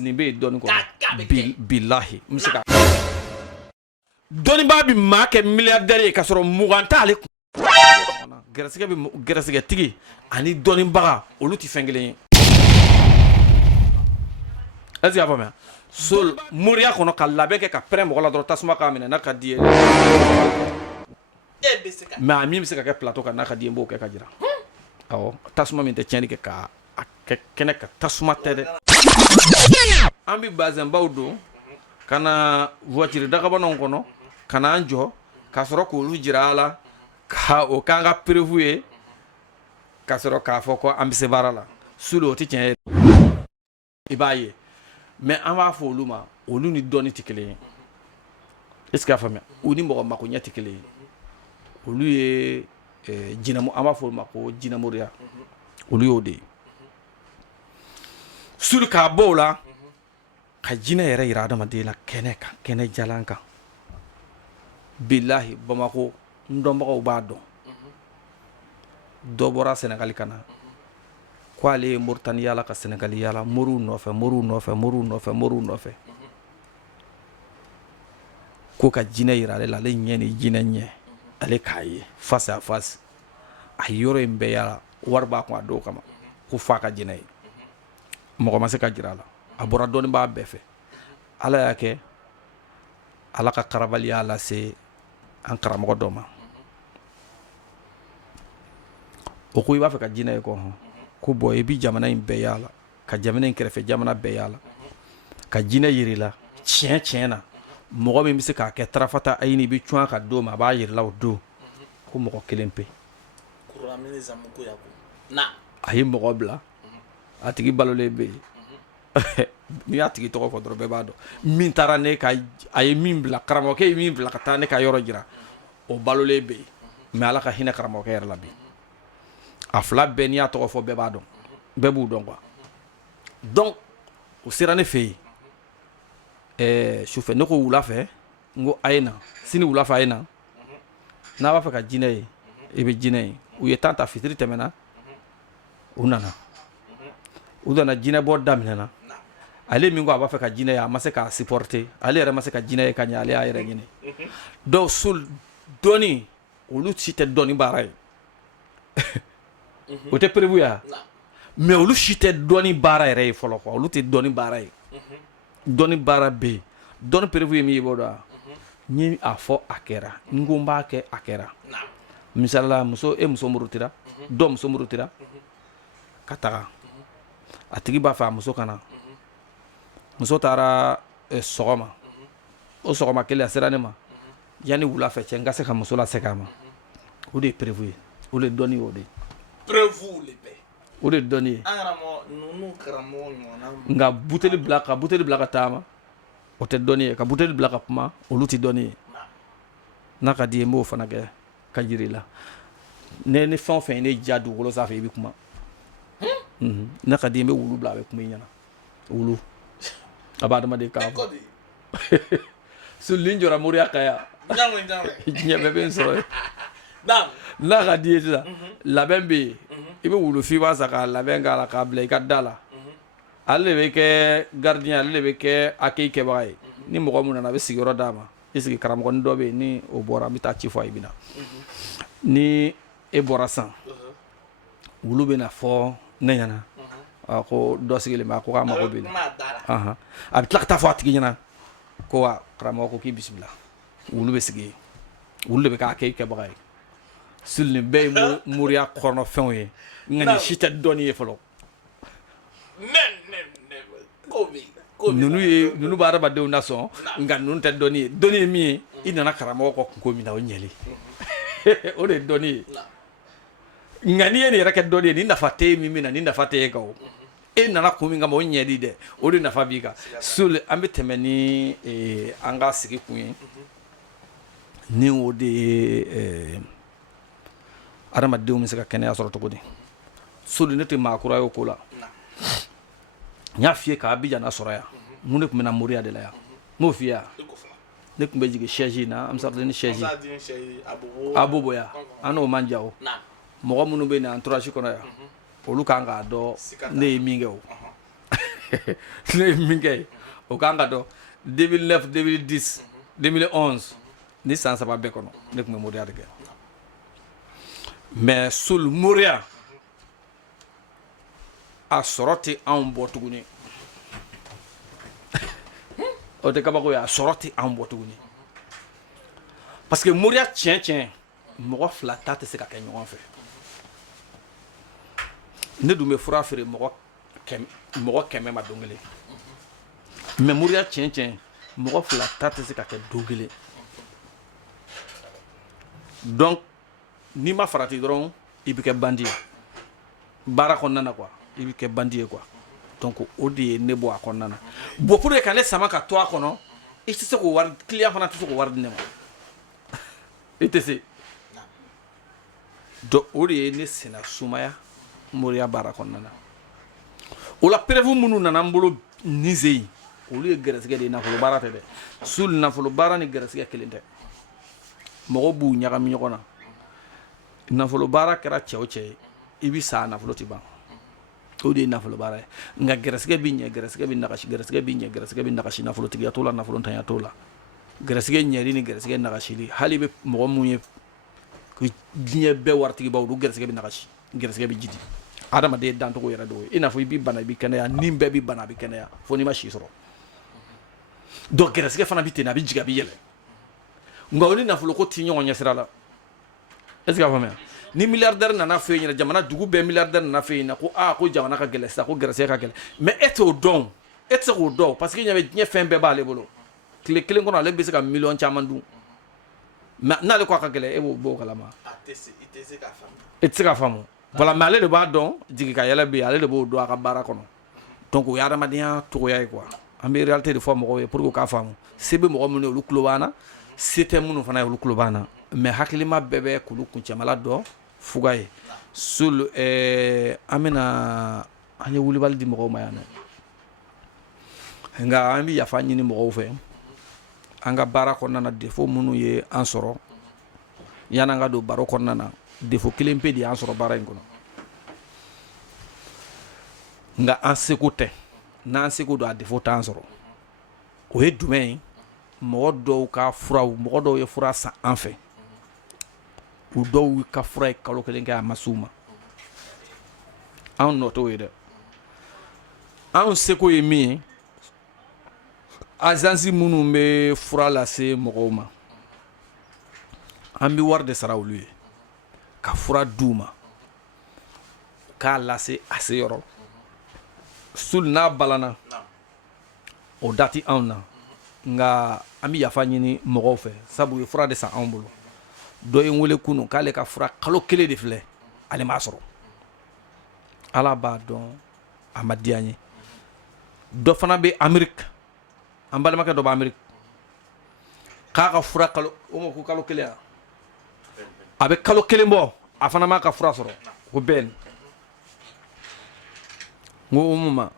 nin bɛ dɔɔnin kɔnɔ bilahi n bɛ se ka dɔnnibaa bɛ maa kɛ miliyardɛri ye ka sɔrɔ mugan t'ale kun gɛrɛsɛgɛtigi ani dɔnnibaga olu tɛ fɛn kelen ye est-ce que y'a faamuya so moriya kɔnɔ ka labɛn kɛ ka pɛrɛn mɔgɔ la dɔrɔn tasuma k'a minɛ n'a ka di ye mais a min bɛ se ka kɛ plateau kan n'a ka di ye n b'o kɛ ka jira awɔ tasuma min tɛ tiɲɛni kɛ ka a kɛ kɛnɛ kan tasuma tɛ dɛ an bɛ bazɛnbaw don ka na voiture dagabanaw kɔnɔ ka n'an jɔ ka sɔrɔ k'olu jira a la ka o k'an ka preuve ye ka sɔrɔ k'a fɔ ko an bɛ se baara la sudo o tɛ tiɲɛ ye i b'a ye mais an b'a fɔ olu ma olu ni dɔnni tɛ kelen ye est-ce que y'a faamuya u ni mɔgɔ makoɲɛ tɛ kelen ye olu ye jinɛmu an b'a fɔ olu ma ko jinɛmoriya olu y'o de ye sur k'a bɔ o la ka jinɛ yɛrɛ yira adamaden na kɛnɛ kan kɛnɛ jalan kan bilahi Bamako n dɔnbagaw b'a dɔn dɔ bɔra Senegali ka na ko ale ye Moritani yala ka Senegali yala moriw nɔfɛ ko ka jinɛ yira ale la ale ɲɛ ni jinɛ ɲɛ ale k'a ye face à face a yɔrɔ in bɛɛ yala wari b'a kun a dɔw kama ko f'a ka jinɛ ye mɔgɔ ma se ka jira a la a bɔra dɔnnibaa bɛɛ fɛ ala y'a kɛ ala ka karabali y'a lase an karamɔgɔ dɔ ma o ko i b'a fɛ ka jinɛ ye ko hɔn ko bɔn i bi jamana in bɛɛ yala ka jamana in kɛrɛfɛ jamana bɛɛ yala ka jinɛ yiri la tiɲɛ na mɔgɔ min bɛ se k'a kɛ tarafata ayi ni bɛ cun ka don ma a b'a yirila o don ko mɔgɔ kelen pe a ye mɔgɔ bila a tigi balolen bɛ yen n'i y'a tigi tɔgɔ fɔ dɔrɔn bɛɛ b'a dɔn min taara ne ka a ye min bila karamɔgɔkɛ ye min bila ka taa ne ka yɔrɔ jira o balolen bɛ yen mais ala ka hinɛ karamɔgɔkɛ yɛrɛ la bi a fila bɛɛ n'i y'a tɔgɔ fɔ bɛɛ b'a dɔn bɛɛ b'u dɔn quoi donc o sera ne fɛ yen sufɛ ne ko wula fɛ n ko a ye na sini wula fɛ a ye na n'a b'a fɛ ka jinɛ ye i bɛ jinɛ ye u ye temps ta fitiri tɛmɛna u nana u nana jinɛ bɔ daminɛna ale min ko a b'a fɛ ka jinɛ ye a ma se k'a supporter ale yɛrɛ ma se ka jinɛ ye ka ɲɛ ale y'a yɛrɛ ɲini donc so dɔnni olu si tɛ dɔnni baara ye o tɛ prévu ya mais olu si tɛ dɔnni baara yɛrɛ ye fɔlɔ quoi olu tɛ dɔnni baara ye dɔnni baara bɛ yen dɔnni prévu ye min ye i b'o dɔn n ye a fɔ a kɛra n ko n b'a kɛ a kɛra misalila muso murutira dɔ muso murutira ka taga a tigi b'a fɛ a muso ka na muso taara sɔgɔma o sɔgɔma kelen a sera ne ma yanni wula fɛ cɛ n ka se ka muso lasegin a ma o de ye prévu ye o de ye dɔnni ye o de ye o de ye dɔnni ye nka buteli bila ka taama o tɛ dɔnni ye ka buteli bila ka kuma olu tɛ dɔnni ye n'a ka di ye n b'o fana kɛ ka jira i la ne ni fɛn o fɛn ye ne diya dugukolo sanfɛ i bɛ kuma n'a ka di ye n bɛ wulu bila a bɛ kuma i ɲɛna wulu a b'a adamaden k'a fɔ suli n jɔra moriya kan yan diɲɛ bɛɛ bɛ n sɔrɔ yen n'a ka di ye sisan labɛn bɛ yen i bɛ wulu f'i b'a san k'a labɛn k'a la k'a bila i ka da la ale de bɛ kɛ gardien ale de bɛ kɛ accueil kɛbaga ye ni mɔgɔ min nana a bɛ sigiyɔrɔ d'a ma i sigi karamɔgɔnin dɔ bɛ yen ni o bɔra an bɛ taa ci fɔ a ye bi na ni e bɔra san wulu bɛ na fɔ ne ɲɛna ko dɔ sigilen bɛ a ko k'a mago bɛ na a bɛ tila ka taa fɔ a tigi ɲɛna ko wa karamɔgɔ ko k'i bisimila wulu bɛ sigi yen wulu de bɛ kɛ accueil kɛbaga ye suli nin bɛɛ ye moriya kɔnɔfɛnw ye nka nin si tɛ dɔnni ye fɔlɔ ninnu bɛ adamadenw nasɔn nka ninnu tɛ dɔnni ye dɔnni ye min ye i nana karamɔgɔ kɔ kunko min na o ɲɛli o de ye dɔnni ye nka n'i ye nin yɛrɛ kɛ dɔnni ye ni nafa tɛ ye min na ni nafa tɛ ye kan o e nana kun min kama o ɲɛli dɛ o de nafa b'i kan suli an bɛ tɛmɛ ni an ka sigi kun ye ni o de ye adamadenw bɛ se ka kɛnɛya sɔrɔ cogo di suli ne tɛ maakura ye o ko la n y'a f'i ye k'a Abidjan sɔrɔ yan mun de tun bɛ na moriya de la yan n m'o f'i ye yan ne tun bɛ jigin siège in na an bɛ sara ni siège abobo yan an n'o man jan o mɔgɔ minnu bɛ nin entourage kɔnɔ yan olu kan k'a dɔn ne ye min kɛ o ne ye min kɛ o kan ka dɔn 2009 2010 2011 ni san 3 bɛɛ kɔnɔ ne tun bɛ moriya de kɛ mais sul moriya a sɔrɔ tɛ anw bɔ tuguni o tɛ kabako ye a sɔrɔ tɛ anw bɔ tuguni parce que moriya tiɲɛ mɔgɔ fila ta tɛ se ka kɛ ɲɔgɔn fɛ ne dun bɛ fura feere mɔgɔ 100 ma don kelen mais moriya tiɲɛ mɔgɔ fila ta tɛ se ka kɛ don kelen donc n'i ma farati dɔrɔn i bɛ kɛ bandi ye baara kɔnɔna na quoi i bɛ kɛ bandi ye quoi donc o de ye ne bɔ a kɔnɔna na bon pour que ka ne sama ka to a kɔnɔ i tɛ se k'o wari client fana tɛ se k'o wari di ne ma i tɛ se donc o de ye ne senna sumaya moriya baara kɔnɔna na o la preuve minnu nana n bolo ni ze in olu ye gɛrɛsɛgɛ de ye nafolo baara tɛ dɛ sul nafolo baara ni gɛrɛsɛgɛ kelen tɛ mɔgɔw b'u ɲagami ɲɔgɔn na nafolo baara kɛra cɛ o cɛ ye i bɛ sa nafolo tɛ ban o de ye nafolo baara ye nka gɛrɛsɛgɛ bɛ ɲɛ gɛrɛsɛgɛ bɛ nagasi gɛrɛsɛgɛ bɛ ɲɛ gɛrɛsɛgɛ bɛ nagasi nafolotigiya t'o la nafolotanya t'o la gɛrɛsɛgɛ ɲɛli ni gɛrɛsɛgɛ nagasili hali bɛ mɔgɔ mun ye diɲɛ bɛɛ waritigibaw olu gɛrɛsɛgɛ bɛ nagasi gɛrɛsɛgɛ bɛ jidi adamaden dancogo yɛrɛ dɔw ye i n'a fɔ i b'i bana i b'i kɛnɛya ni bɛɛ b'i bana a bɛ kɛnɛya fo n'i ma si sɔrɔ donc gɛrɛsɛgɛ fana bɛ ten a bɛ jigin a bɛ yɛlɛ nka o ni nafoloko tɛ ɲɔgɔn ɲɛ sira la est ce que a faamuya ni milliardaire nana fɛ yen jamana dugu bɛɛ milliardaire nana fɛ yen ko ko jamana ka gɛlɛn sisan ko gɛrɛsɛgɛ ka gɛlɛn mais e t'o dɔn e tɛ se k'o dɔn parce que ɲɛ bɛ diɲɛ fɛn bɛɛ b'ale bolo tile kelen kɔnɔ ale bɛ se ka miliyɔn caman dun mais n'ale ko a ka gɛlɛn e b'o kalama i tɛ se k'a faamu voilà mais ale de b'a dɔn jigi ka yɛlɛ bɛ yen ale de b'o dɔn a ka baara kɔnɔ donc o ye adamadenya cogoya ye quoi an bɛ réalité de fɔ mɔgɔw ye pour que u k'a faamu se bɛ mɔgɔ minnu ye olu tulo b'an na se tɛ minnu fana ye olu tulo b'an na mais hakilima bɛɛ bɛ k'olu kuncɛmala dɔn fuga ye sul an bɛna an ye wulibali di mɔgɔw ma yan nɔ nka an bɛ yafa ɲini mɔgɔw fɛ an ka baara kɔnɔna na défaut minnu ye an sɔrɔ yan'an ka don baro kɔnɔna na défaut kelen pe de y'an sɔrɔ baara in kɔnɔ nka an seko tɛ n'an seko don a défaut t'an sɔrɔ o ye jumɛn ye mɔgɔ dɔw ka furaw mɔgɔ dɔw ye fura san an fɛ u dɔw ka fura ye kalo kelen kɛ a ma s'u ma anw nɔ t'o ye dɛ anw seko ye min ye agence minnu bɛ fura lase mɔgɔw ma an bɛ wari de sara olu ye ka fura d'u ma k'a lase a se yɔrɔ sul n'a balana o da tɛ anw na nka an bɛ yafa ɲini mɔgɔw fɛ sabu u ye fura de san anw bolo dɔ ye n wele kunun k'ale ka fura kalo kelen de filɛ ale m'a sɔrɔ ala b'a dɔn a ma diya n ye dɔ fana bɛ Amérique an balimakɛ dɔ bɛ Amérique k'a ka fura kalo o ma ko kalo kelen a bɛ kalo kelen bɔ a fana m'a ka fura sɔrɔ ko bɛn n ko o ma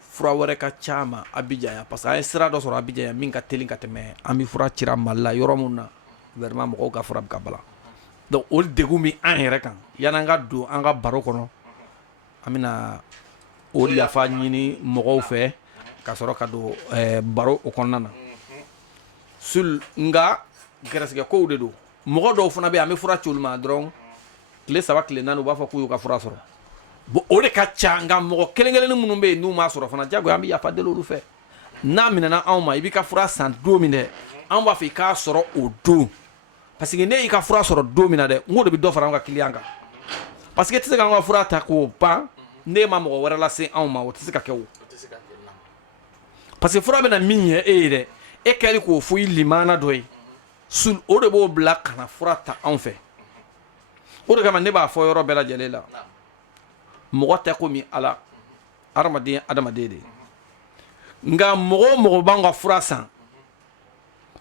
fura wɛrɛ ka ca ma Abidjan yan parce que an ye sira dɔ sɔrɔ Abidjan yan min ka teli ka tɛmɛ an bɛ fura cira Mali la yɔrɔ min na vraiment mɔgɔw ka fura bɛ ka bala donc o degun bɛ an yɛrɛ kan yan'an ka don an ka baro kɔnɔ an bɛna o yafa ɲini mɔgɔw fɛ ka sɔrɔ ka don baro o kɔnɔna na sul nka gɛrɛsɛgɛ kow de don mɔgɔ dɔw fana bɛ yen an bɛ fura ci olu ma dɔrɔn tile 3 tile 4 u b'a fɔ k'u y'u ka fura sɔrɔ bon o de ka ca nka mɔgɔ kelen kelenni minnu bɛ yen n'u m'a sɔrɔ fana jagoya an bɛ yafa deli olu fɛ n'a minɛna anw ma i b'i ka fura san don min dɛ an b'a fɔ i k'a sɔrɔ o don parce que ne y'i ka fura sɔrɔ don min na dɛ n k'o de bɛ dɔ fara an ka client kan parce que e tɛ se k'an ka fura ta k'o ban ne ma mɔgɔ wɛrɛ lase anw ma o tɛ se ka kɛ o parce que fura bɛna min ɲɛ e ye dɛ e kɛlen k'o fɔ i limana dɔ ye sul o de b'o bila ka na fura ta anw fɛ o de kama ne b'a fɔ yɔrɔ bɛɛ lajɛlen la mɔgɔ tɛ komi ala adamaden adamaden de ye nka mɔgɔ o mɔgɔ b'an ka fura san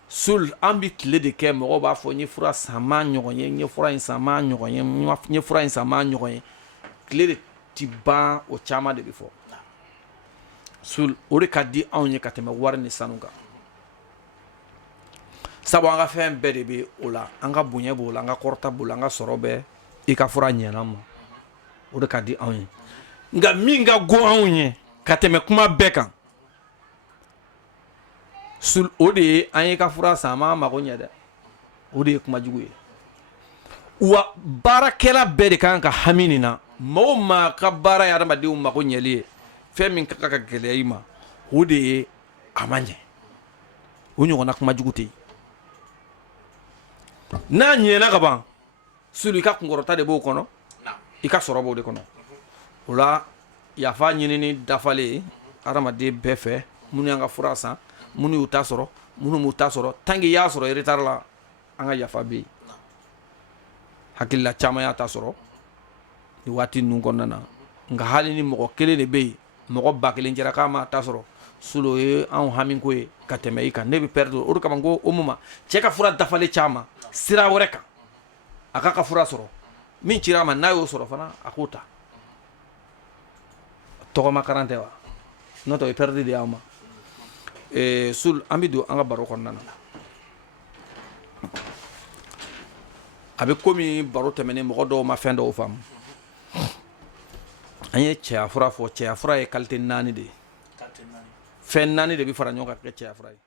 sul an bɛ tile de kɛ mɔgɔw b'a fɔ n ye fura san m'a ɲɔgɔn ye n ye fura in san m'a ɲɔgɔn ye n ye fura in san m'a ɲɔgɔn ye tile de ti ban o caman de bɛ fɔ sul o de ka di anw ye ka tɛmɛ wari ni sanu kan sabu an ka fɛn bɛɛ de bɛ o la an ka bonya b'o la an ka kɔrɔta b'o la an ka sɔrɔ bɛɛ i ka fura ɲɛna ma o de ka di anw ye nka min ka go anw ye ka tɛmɛ kuma bɛɛ kan o de ye an ye ka fura san an m'an mago ɲɛ dɛ o de ye kuma jugu ye wa baarakɛla bɛɛ de kan ka hami nin na maa o maa ka baara ye adamadenw mago ɲɛli ye fɛn min ka kan ka gɛlɛya i ma o de ye a ma ɲɛ o ɲɔgɔnna kuma jugu tɛ yen n'a ɲɛna ka ban sulu i ka kunkɔrɔta de b'o kɔnɔ i ka sɔrɔ b'o de kɔnɔ o la yafa ɲinini dafalen adamaden bɛɛ fɛ minnu y'an ka fura san minnu y'u ta sɔrɔ minnu m'u ta sɔrɔ tant que i y'a sɔrɔ retard la an ka yafa bɛ yen hakilila caman y'a ta sɔrɔ ni waati ninnu kɔnɔna na nka hali ni mɔgɔ kelen de bɛ yen mɔgɔ 1000 jɛra k'a ma ta sɔrɔ sulu o ye anw hamiko ye ka tɛmɛ i kan ne bɛ perdre o de kama ko o muma cɛ ka fura dafalen caman sira wɛrɛ kan a k'a ka fura sɔrɔ min cira a ma n'a y'o sɔrɔ fana a k'o ta tɔgɔma karan tɛ wa n'o tɛ o ye perdre de y'anw ma sulu an bɛ don an ka baro kɔnɔna na a bɛ komi baro tɛmɛnen mɔgɔ dɔw ma fɛn dɔw faamu an ye cɛya fura fɔ cɛya fura ye qualité 4 de ye fɛn 4 de bɛ fara ɲɔgɔn kan ka kɛ cɛya fura ye